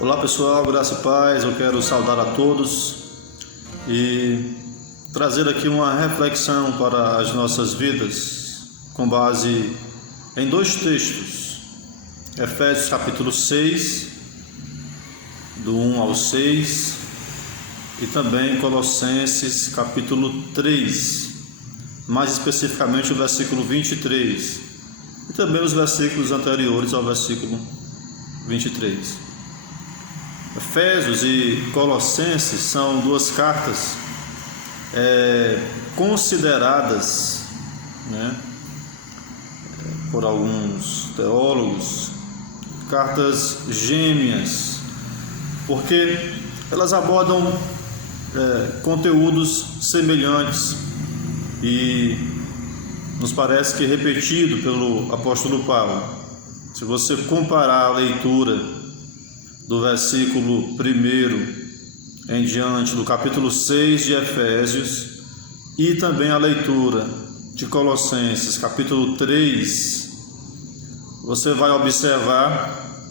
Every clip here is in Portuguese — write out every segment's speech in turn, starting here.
Olá pessoal, graça e paz, eu quero saudar a todos e trazer aqui uma reflexão para as nossas vidas com base em dois textos, Efésios capítulo 6, do 1 ao 6 e também Colossenses capítulo 3, mais especificamente o versículo 23 e também os versículos anteriores ao versículo 23. Efésios e Colossenses são duas cartas consideradas, por alguns teólogos, cartas gêmeas, porque elas abordam conteúdos semelhantes e nos parece que repetido pelo apóstolo Paulo. Se você comparar a leitura do versículo 1 em diante, do capítulo 6 de Efésios, e também a leitura de Colossenses, capítulo 3, você vai observar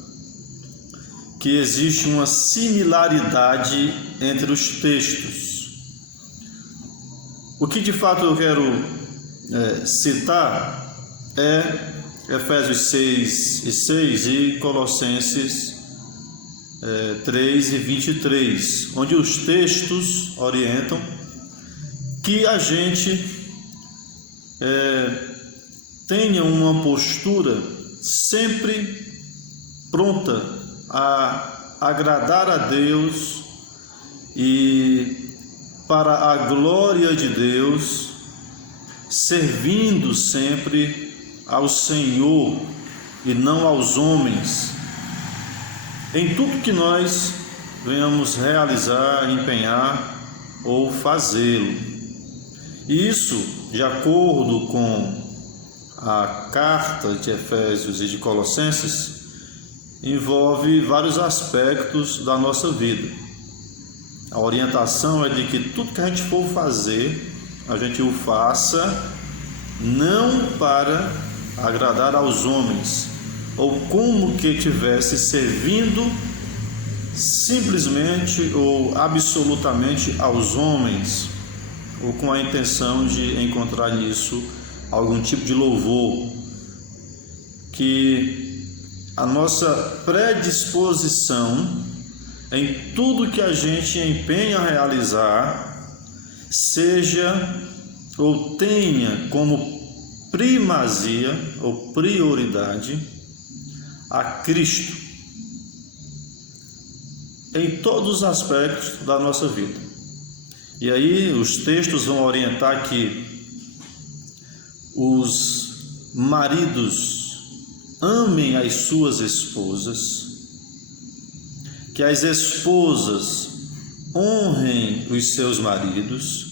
que existe uma similaridade entre os textos. O que de fato eu quero citar é Efésios 6 e 6 e Colossenses 3 e 23, onde os textos orientam que a gente tenha uma postura sempre pronta a agradar a Deus e para a glória de Deus, servindo sempre ao Senhor e não aos homens, em tudo que nós venhamos realizar, empenhar ou fazê-lo. E isso, de acordo com a carta de Efésios e de Colossenses, envolve vários aspectos da nossa vida. A orientação é de que tudo que a gente for fazer, a gente o faça não para agradar aos homens, ou como que estivesse servindo simplesmente ou absolutamente aos homens, ou com a intenção de encontrar nisso algum tipo de louvor. Que a nossa predisposição em tudo que a gente empenha a realizar seja ou tenha como primazia ou prioridade a Cristo em todos os aspectos da nossa vida. E aí os textos vão orientar que os maridos amem as suas esposas, que as esposas honrem os seus maridos,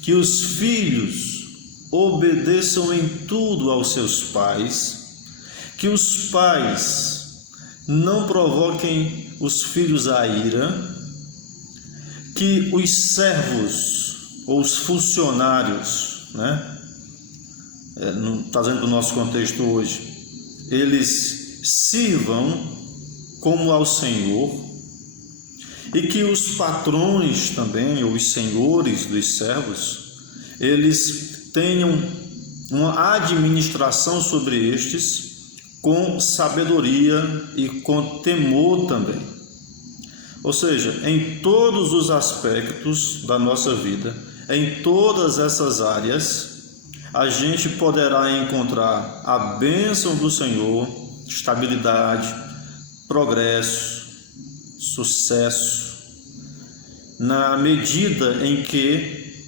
que os filhos obedeçam em tudo aos seus pais, que os pais não provoquem os filhos à ira, que os servos ou os funcionários, está dentro do nosso contexto hoje, eles sirvam como ao Senhor, e que os patrões também, ou os senhores dos servos, eles tenham uma administração sobre estes com sabedoria e com temor também. Ou seja, em todos os aspectos da nossa vida, em todas essas áreas, a gente poderá encontrar a bênção do Senhor, estabilidade, progresso, sucesso, na medida em que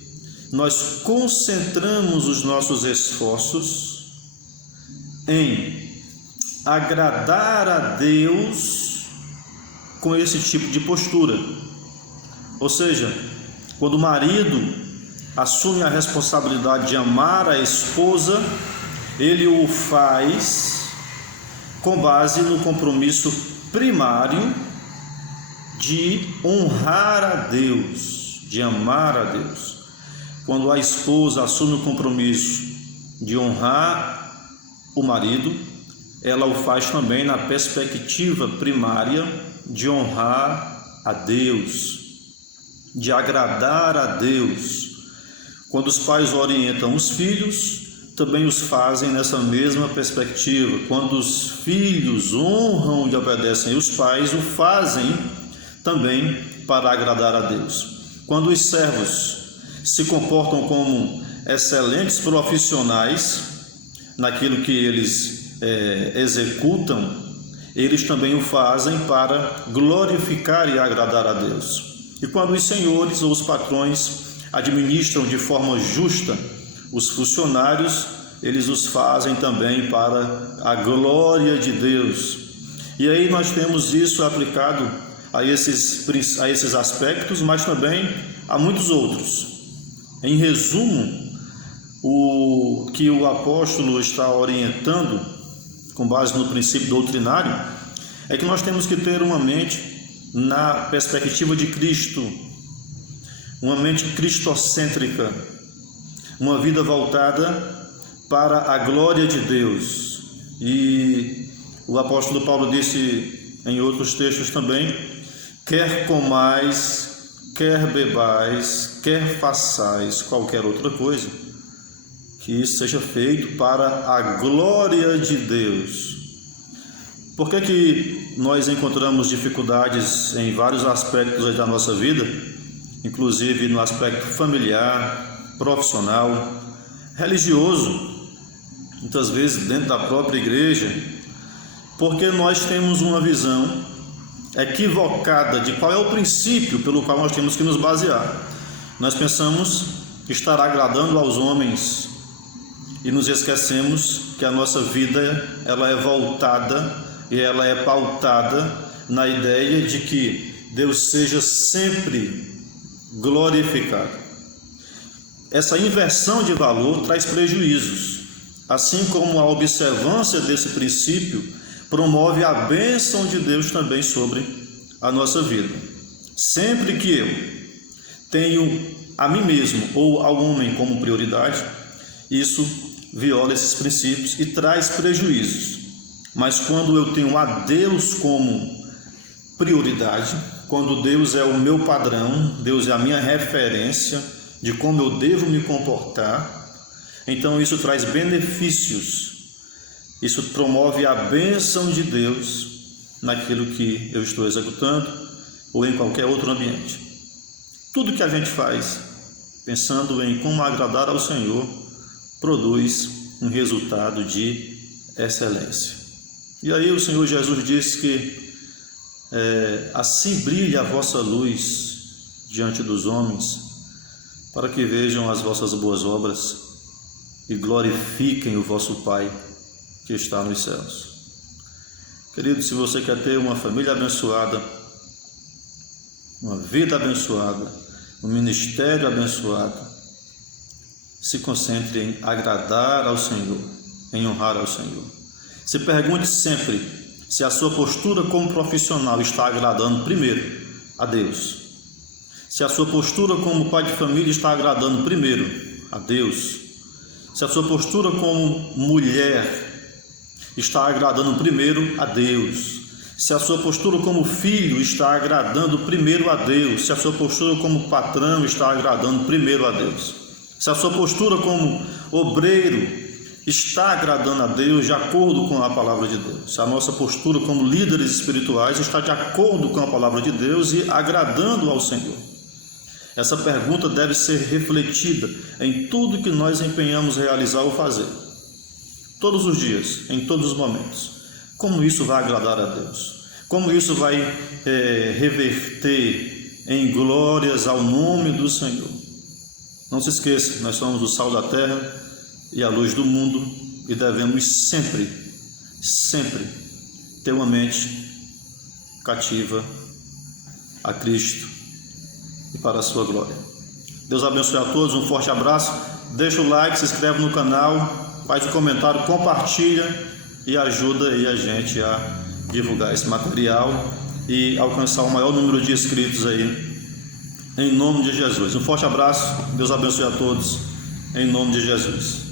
nós concentramos os nossos esforços em agradar a Deus com esse tipo de postura. Ou seja, quando o marido assume a responsabilidade de amar a esposa, ele o faz com base no compromisso primário de honrar a Deus, de amar a Deus. Quando a esposa assume o compromisso de honrar o marido, ela o faz também na perspectiva primária de honrar a Deus, de agradar a Deus. Quando os pais orientam os filhos, também os fazem nessa mesma perspectiva. Quando os filhos honram e obedecem os pais, o fazem também para agradar a Deus. Quando os servos se comportam como excelentes profissionais naquilo que eles executam, eles também o fazem para glorificar e agradar a Deus. E quando os senhores ou os patrões administram de forma justa os funcionários, eles os fazem também para a glória de Deus. E aí nós temos isso aplicado a esses aspectos, mas também a muitos outros. Em resumo, o que o apóstolo está orientando, com base no princípio doutrinário, é que nós temos que ter uma mente na perspectiva de Cristo, uma mente cristocêntrica, uma vida voltada para a glória de Deus. E o apóstolo Paulo disse em outros textos também: quer comais, quer bebais, quer façais qualquer outra coisa, que isso seja feito para a glória de Deus. Por que nós encontramos dificuldades em vários aspectos da nossa vida, inclusive no aspecto familiar, profissional, religioso, muitas vezes dentro da própria igreja? Porque nós temos uma visão equivocada de qual é o princípio pelo qual nós temos que nos basear. Nós pensamos estar agradando aos homens e nos esquecemos que a nossa vida ela é voltada e ela é pautada na ideia de que Deus seja sempre glorificado. Essa inversão de valor traz prejuízos, assim como a observância desse princípio promove a bênção de Deus também sobre a nossa vida. Sempre que eu tenho a mim mesmo ou ao homem como prioridade, isso viola esses princípios e traz prejuízos. Mas quando eu tenho a Deus como prioridade, quando Deus é o meu padrão, Deus é a minha referência de como eu devo me comportar, então isso traz benefícios, isso promove a bênção de Deus naquilo que eu estou executando ou em qualquer outro ambiente. Tudo que a gente faz pensando em como agradar ao Senhor produz um resultado de excelência. E aí o Senhor Jesus disse que assim brilha a vossa luz diante dos homens, para que vejam as vossas boas obras e glorifiquem o vosso Pai que está nos céus. Querido, se você quer ter uma família abençoada, uma vida abençoada, um ministério abençoado, se concentre em agradar ao Senhor, em honrar ao Senhor. Se pergunte sempre se a sua postura como profissional está agradando primeiro a Deus. Se a sua postura como pai de família está agradando primeiro a Deus. Se a sua postura como mulher está agradando primeiro a Deus. Se a sua postura como filho está agradando primeiro a Deus. Se a sua postura como patrão está agradando primeiro a Deus. Se a sua postura como obreiro está agradando a Deus de acordo com a palavra de Deus. Se a nossa postura como líderes espirituais está de acordo com a palavra de Deus e agradando ao Senhor. Essa pergunta deve ser refletida em tudo que nós empenhamos realizar ou fazer. Todos os dias, em todos os momentos. Como isso vai agradar a Deus? Como isso vai reverter em glórias ao nome do Senhor? Não se esqueça, nós somos o sal da terra e a luz do mundo e devemos sempre ter uma mente cativa a Cristo e para a sua glória. Deus abençoe a todos, um forte abraço, deixa o like, se inscreve no canal, faz um comentário, compartilha e ajuda aí a gente a divulgar esse material e alcançar o maior número de inscritos aí, em nome de Jesus. Um forte abraço, Deus abençoe a todos, em nome de Jesus.